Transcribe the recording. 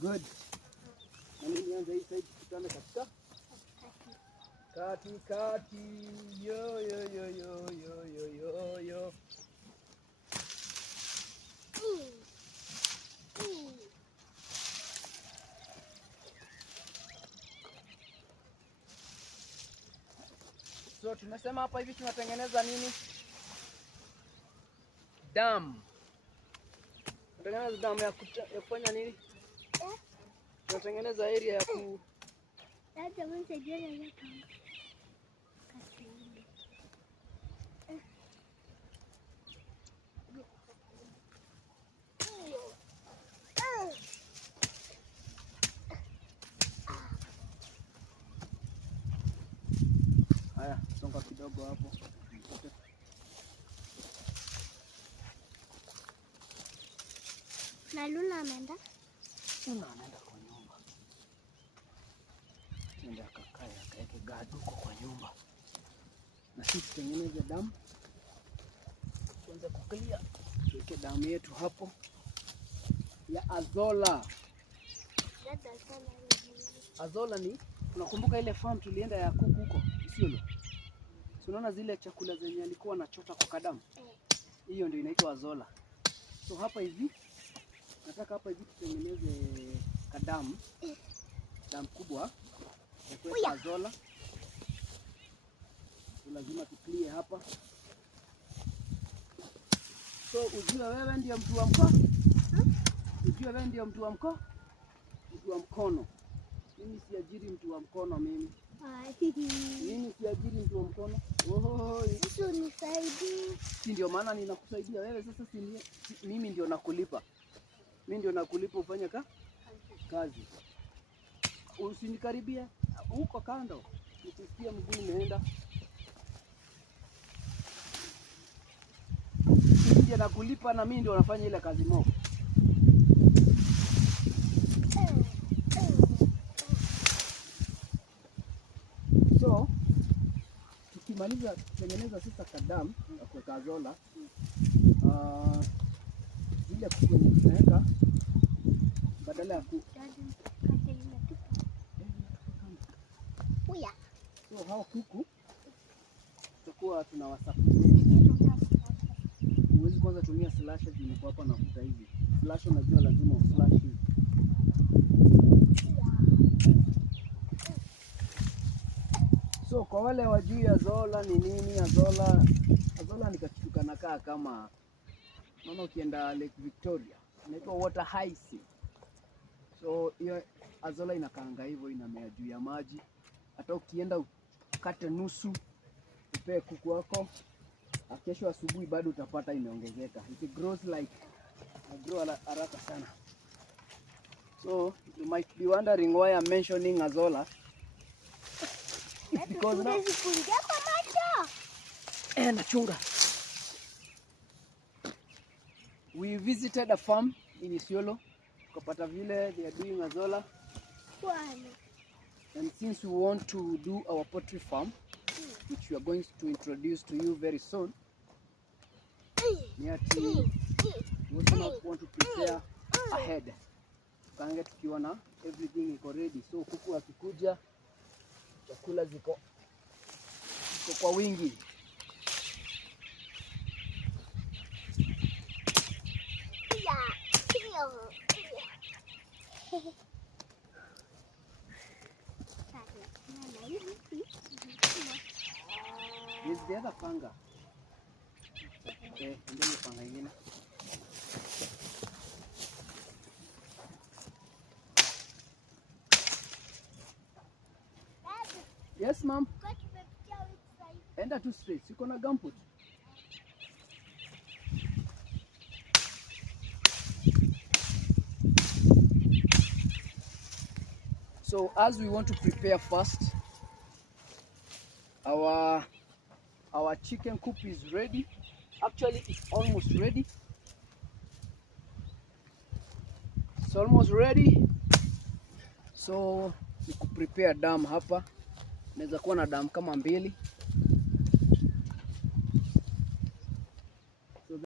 Good. Na mimi nianze hii side kitanda katika. Kati. Yo. So tumesema hapa hivi tunatengeneza nini? Dam. Tunatengeneza dam ya kufanya nini? Tunatengeneza area ya ku haya, songa kidogo hapo. Na Luna ameenda? Luna anaenda kwa nyumba. Nenda akakae akaeke gadu huko kwa nyumba. Na sisi tutengeneze damu. Kwanza kuclear. Tuweke damu yetu hapo ya Azola. Azola ni, unakumbuka ile farm tulienda ya kuku huko Isiolo? Unaona zile chakula zenye alikuwa anachota kwa kadamu? Hiyo ndio inaitwa Azola. So hapa hivi nataka hapa hivi tutengeneze kadamu. Damu kubwa ya kuweka Azola. So lazima tuklie hapa. So ujue wewe ndio mtu wa mkono. Ujue wewe ndio mtu wa mkono. Mtu wa mkono. Mimi siajiri mtu wa mkono mimi. Mimi siajiri mtu wa mkono. Sisi unisaidie. Si ndio maana ninakusaidia wewe sasa, mimi ndio nakulipa. Mimi ndio nakulipa ufanye kazi. Usinikaribie huko kando. Nikisikia mguu imeenda. Mimi ndio nakulipa na mimi ndio nafanya ile kazi moja. So tukimaliza kutengeneza sasa kadamu na kuweka Azola, zile kuku tunaweka badala ya so hao kuku tutakuwa tunawasupplement. Huwezi kwanza tumia slasher juu niko hapa navuta hivi. Slasher unajua lazima uflash hivi. So kwa wale wajui Azola ni nini, Azola ni kakitu kanakaa kama, unaona ukienda Lake Victoria inaitwa water hyacinth. So hiyo Azola inakaanga hivyo, inamea juu ya maji. Hata ukienda ukate nusu upe kuku wako, kesho asubuhi bado utapata imeongezeka. It grows like haraka sana. So you might be wondering why I'm mentioning Azola. Because now nachunga. We visited a farm in Isiolo. Tukapata vile they are doing Azola. And since we want to do our poultry farm, which we are going to introduce to you very soon, we also want to prepare ahead. Tukaange tukiwa na everything iko ready. So kuku akikuja chakula ziko kwa wingi. This is the other panga. Okay, ndio panga ingine. Yes, ma'am. Enda tu straight. Siko na gumboot. So as we want to prepare first, our chicken coop is ready. Actually, it's almost ready. It's almost ready. So we could prepare dam hapa. Naweza kuwa na dam kama mbili.